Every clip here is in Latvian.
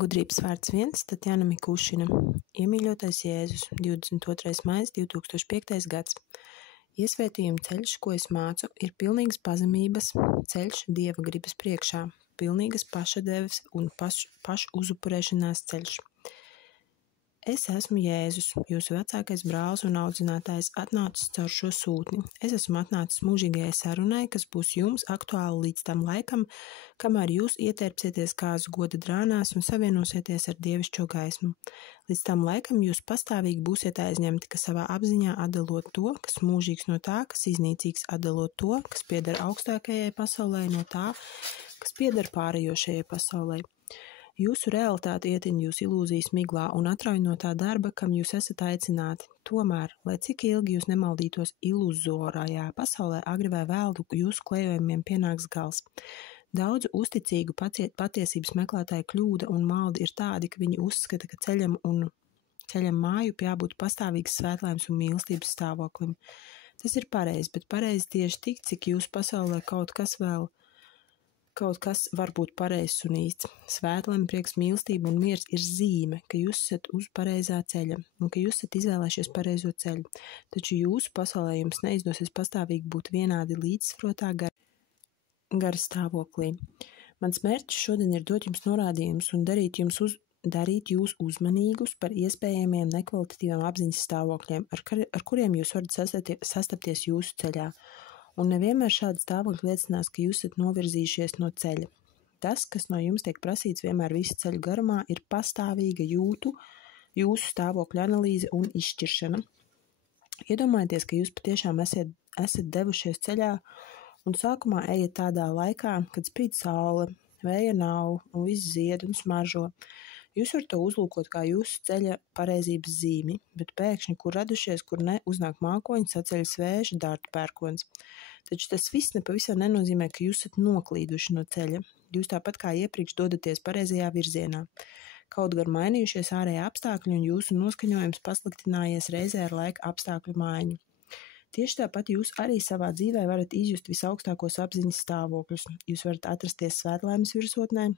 Gudrības vārds 1, Tatjana Mikušina. Iemīļotais Jēzus, 22. maijs 2005. gads. Iesvētījuma ceļš, ko es mācu, ir pilnīgas pazemības ceļš Dieva gribas priekšā, pilnīgas pašadeves un pašu uzupurēšanās ceļš. Es esmu Jēzus, jūsu vecākais brālis un audzinātājs, atnācis caur šo sūtni. Es esmu atnācis mūžīgajai sarunai, kas būs jums aktuāli līdz tam laikam, kamēr jūs ietērpsieties kāzu goda drānās un savienosieties ar dievišķo gaismu. Līdz tam laikam jūs pastāvīgi būsiet aizņemti, ka savā apziņā atdalot to, kas mūžīgs no tā, kas iznīcīgs, atdalot to, kas pieder augstākajai pasaulē, no tā, kas pieder pārējošajai pasaulē. Jūsu realitāte ietin jūs ilūzijas miglā un atrauj no tā darba, kam jūs esat aicināti. Tomēr, lai cik ilgi jūs nemaldītos iluzorajā pasaulē, agri vai vēlu jūsu klejojumiem pienāks gals. Daudzu uzticīgu patiesības meklētāju kļūda un maldi ir tādi, ka viņi uzskata, ka ceļam māju jābūt pastāvīgas svētlaimes un mīlestības stāvoklim. Tas ir pareizi, bet pareizi tieši tik, cik jūsu pasaulē kaut kas var būt pareizs un īsts. Svētleme, prieks, mīlestība un miers ir zīme, ka jūs esat uz pareizā ceļa un ka jūs esat izvēlējušies pareizo ceļu. Taču jūsu pasaulē jums neizdosies pastāvīgi būt vienādi līdzsvarotā gara stāvoklī. Mans mērķis šodien ir dot jums norādījumus un darīt jūs uzmanīgus par iespējamiem nekvalitatīviem apziņas stāvokļiem, ar kuriem jūs varat sastapties jūsu ceļā. Un nevienmēr šādi stāvokļi liecinās, ka jūs esat novirzījušies no ceļa. Tas, kas no jums tiek prasīts vienmēr visu ceļu garumā, ir pastāvīga jūsu stāvokļu analīze un izšķiršana. Iedomājieties, ka jūs patiešām esat devušies ceļā un sākumā ejat tādā laikā, kad spīd saule, vēja nav un viss zied un smaržo. Jūs varat to uzlūkot kā jūsu ceļa pareizības zīmi, bet pēkšņi, kur radušies, kur ne, uznāk mākoņi, saceļas vēži, dārta pērkons. Taču tas viss nepavisam nenozīmē, ka jūs esat noklīduši no ceļa. Jūs tāpat kā iepriekš dodaties pareizajā virzienā. Kaut gan mainījušies ārējie apstākļi un jūsu noskaņojums pasliktinājies reizē ar laika apstākļu maiņu. Tieši tāpat jūs arī savā dzīvē varat izjust visaugstākos apziņas stāvokļus. Jūs varat atrasties svētlaimes virsotnē,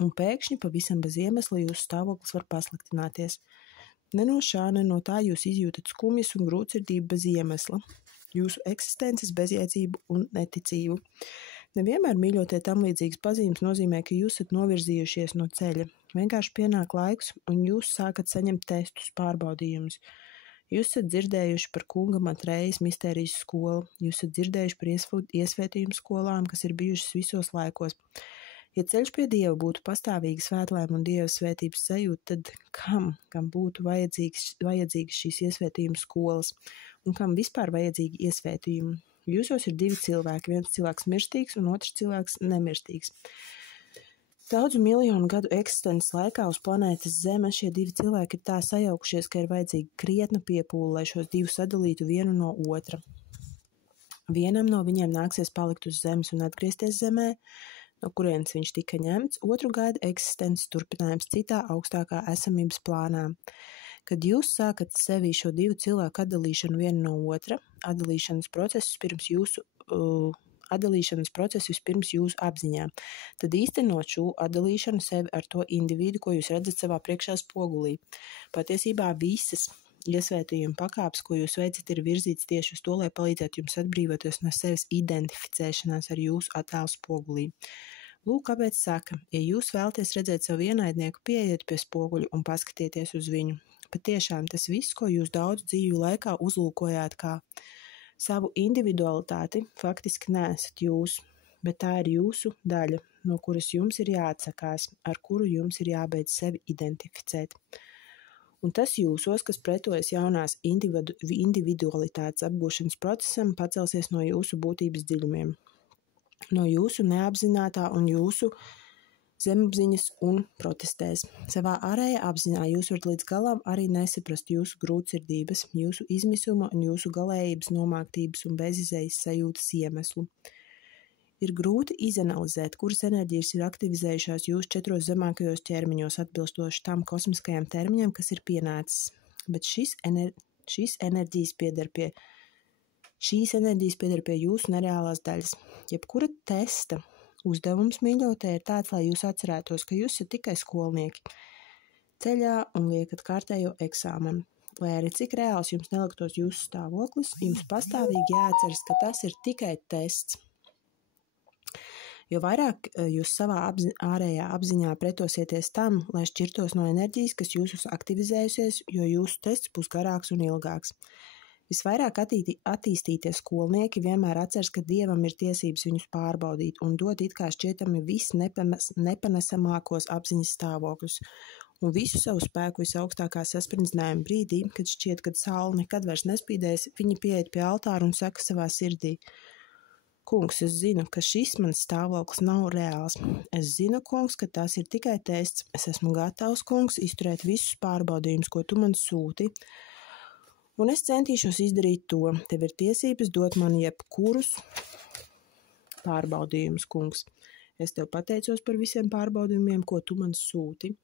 un pēkšņi pavisam bez iemesla jūsu stāvoklis var pasliktināties. Ne no šā, ne no tā jūs izjūtat skumjas un grūtsirdību bez iemesla, jūsu eksistences bezjēdzību un neticību. Nevienmēr mīļotie tam līdzīgas pazīmes nozīmē, ka jūs esat novirzījušies no ceļa. Vienkārši pienāk laiks, un jūs sākat saņemt testus, pārbaudījumus. Jūs esat dzirdējuši par kunga Matrejas mistērijas skolu, jūs esat dzirdējuši par iesvētījumu skolām, kas ir bijušas visos laikos. Ja ceļš pie Dieva būtu pastāvīgi svētlēm un Dieva svētības sajūta, tad kam būtu vajadzīgas šīs iesvētījuma skolas un kam vispār vajadzīgi iesvētījumi? Jūsos ir divi cilvēki, viens cilvēks mirstīgs un otrs cilvēks nemirstīgs. Daudzu miljonu gadu eksistences laikā uz planētas Zeme šie divi cilvēki ir tā sajaukšies, ka ir vajadzīga krietna piepūle, lai šos divus sadalītu vienu no otra. Vienam no viņiem nāksies palikt uz Zemes un atgriezties Zemē, no kurienes viņš tika ņemts, otru gaida eksistences turpinājums citā augstākā esamības plānā. Kad jūs sākat sevī šo divu cilvēku atdalīšanu vienu no otra, atdalīšanas procesu vispirms jūsu apziņā, tad īstenot šo atdalīšanu sevi ar to individu, ko jūs redzat savā priekšā spogulī. Patiesībā visas iesvētījuma pakāpes, ko jūs veicat, ir virzīts tieši uz to, lai palīdzētu jums atbrīvoties no sevis identificēšanās ar jūsu attēlu spogulī. Lūk, kāpēc saka, ja jūs vēlaties redzēt savu ienaidnieku, pieiet pie spoguļa un paskatieties uz viņu. Patiešām tas viss, ko jūs daudz dzīvju laikā uzlūkojāt kā savu individualitāti, faktiski neesat jūs, bet tā ir jūsu daļa, no kuras jums ir jāatsakās, ar kuru jums ir jābeidz sevi identificēt. Un tas jūsos, kas pretojas jaunās individualitātes apgūšanas procesam, pacelsies no jūsu būtības dziļumiem, no jūsu neapzinātā un jūsu zemapziņas un protestēs. Savā ārējā apziņā jūs varat līdz galam arī nesaprast jūsu grūtsirdības, jūsu izmisuma un jūsu galējības nomāktības un bezizējas sajūtas iemeslu. Ir grūti izanalizēt, kuras enerģijas ir aktivizējušās jūsu 4 zemākajos ķermeņos atbilstoši tam kosmiskajam termiņam, kas ir pienācis. Bet šīs enerģijas pieder pie jūsu nereālās daļas. Jebkura testa Uzdevums, mīļotie, ir tāds, lai jūs atcerētos, ka jūs esat tikai skolnieki ceļā un liekat kārtējo eksāmenu. Lai arī cik reāls jums neliktos jūsu stāvoklis, jums pastāvīgi jāatceras, ka tas ir tikai tests. Jo vairāk jūs savā ārējā apziņā pretosieties tam, lai šķirtos no enerģijas, kas jūsos aktivizējusies, jo jūsu tests būs garāks un ilgāks. Visvairāk attīstītie skolnieki vienmēr atceras, ka Dievam ir tiesības viņus pārbaudīt un dot it kā šķietami nepanesamākos apziņas stāvokļus un visu savu spēku visaugstākā saspringzinājuma brīdī, kad šķiet, kad saule nekad vairs nespīdēs, viņi pieiet pie altāra un saka savā sirdī: Kungs, es zinu, ka šis mans stāvoklis nav reāls. Es zinu, kungs, ka tas ir tikai tests. Es esmu gatavs, kungs, izturēt visus pārbaudījumus, ko tu man sūti. Un es centīšos izdarīt to. Tev ir tiesības dot man jebkurus pārbaudījumus, kungs. Es tev pateicos par visiem pārbaudījumiem, ko tu man sūti.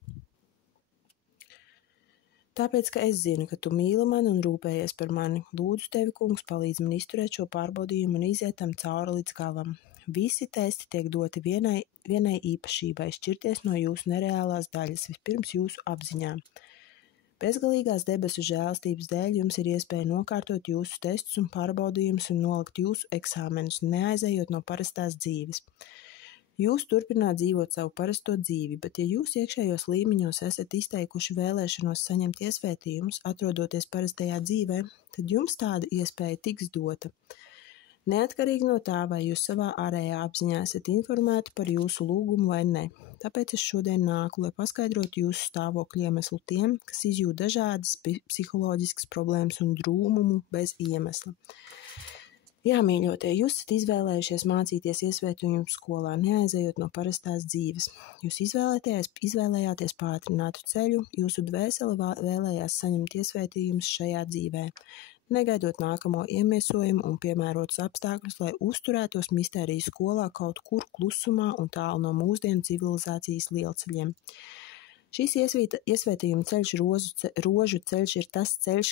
Tāpēc, ka es zinu, ka tu mīli mani un rūpējies par mani, lūdzu tevi, kungs, palīdz man izturēt šo pārbaudījumu un iziet tam cauri līdz galam. Visi testi tiek doti vienai īpašībai, šķirties no jūsu nereālās daļas, vispirms jūsu apziņā. Bezgalīgās debesu žēlstības dēļ jums ir iespēja nokārtot jūsu testus un pārbaudījumus un nolikt jūsu eksāmenus, neaizejot no parastās dzīves. Jūs turpināt dzīvot savu parasto dzīvi, bet ja jūs iekšējos līmeņos esat izteikuši vēlēšanos saņemt iesvētījumus, atrodoties parastajā dzīvē, tad jums tāda iespēja tiks dota. Neatkarīgi no tā, vai jūs savā ārējā apziņā esat informēti par jūsu lūgumu vai ne. Tāpēc es šodien nāku, lai paskaidrotu jūsu stāvokļu iemeslu tiem, kas izjūt dažādas psiholoģiskas problēmas un drūmumu bez iemesla. Jā, mīļotie, jūs esat izvēlējušies mācīties iesvētījumu skolā, neaizejot no parastās dzīves. Jūs izvēlējāties pātrinātu ceļu, jūsu dvēsele vēlējās saņemt iesvētījumus šajā dzīvē, negaidot nākamo iemiesojumu un piemērotus apstākļus, lai uzturētos mistēriju skolā kaut kur klusumā un tālu no mūsdienu civilizācijas lielceļiem. Šis iesvētījuma ceļš, rožu ceļš, ir tas ceļš,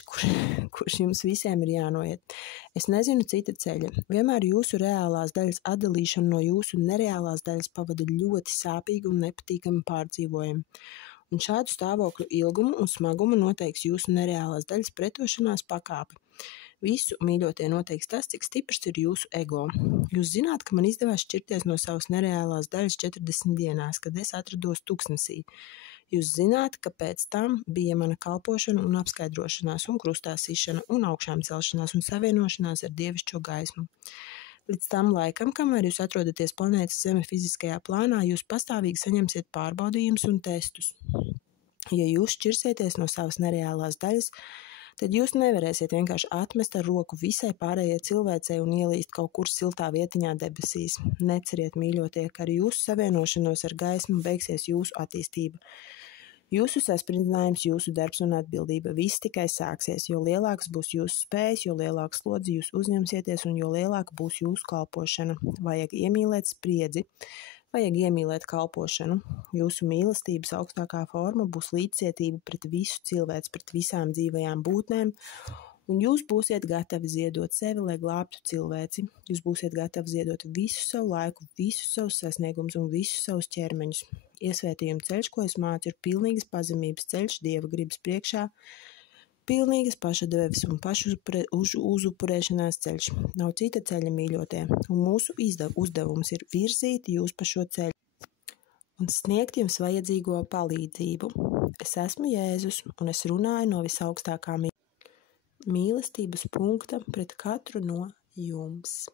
kurš jums visiem ir jānoiet. Es nezinu cita ceļa. Vienmēr jūsu reālās daļas atdalīšana no jūsu nereālās daļas pavada ļoti sāpīgi un nepatīkami pārdzīvojumi. Un šādu stāvokļu ilgumu un smagumu noteiks jūsu nereālās daļas pretošanās pakāpe. Visu, mīļotie, noteiks tas, cik stiprs ir jūsu ego. Jūs zināt, ka man izdevās šķirties no savas nereālās daļas 40 dienās, kad es atrados tuksnesī. Jūs zināt, ka pēc tam bija mana kalpošana un apskaidrošanās un krustā sišana un augšām celšanās un savienošanās ar dievišķo gaismu. Līdz tam laikam, kamēr jūs atrodaties planētas Zeme fiziskajā plānā, jūs pastāvīgi saņemsiet pārbaudījumus un testus. Ja jūs šķirsieties no savas nereālās daļas, tad jūs nevarēsiet vienkārši atmest ar roku visai pārējai cilvēcei un ielīst kaut kur siltā vietiņā debesīs. Neceriet, mīļotie, ka ar jūsu savienošanos ar gaismu beigsies jūsu attīstība. Jūsu saspringzinājums, jūsu darbs un atbildība viss tikai sāksies, jo lielāks būs jūsu spējas, jo lielāks slodzi jūs uzņemsieties un jo lielāka būs jūsu kalpošana. Vajag iemīlēt spriedzi, vajag iemīlēt kalpošanu. Jūsu mīlestības augstākā forma būs līdzcietība pret visu cilvēci, pret visām dzīvajām būtnēm, un jūs būsiet gatavi ziedot sevi, lai glābtu cilvēci. Jūs būsiet gatavi ziedot visu savu laiku, visus savus sasniegumus un visus savus ķermeņus. Iesvētījuma ceļš, ko es mācu, ir pilnīgas pazemības ceļš Dieva gribas priekšā, pilnīgas pašadeves un uzupurēšanās ceļš. Nav cita ceļa, mīļotie, un mūsu uzdevums ir virzīt jūs pa šo ceļu un sniegt jums vajadzīgo palīdzību. Es esmu Jēzus, un es runāju no visaugstākā mīlestības punkta pret katru no jums.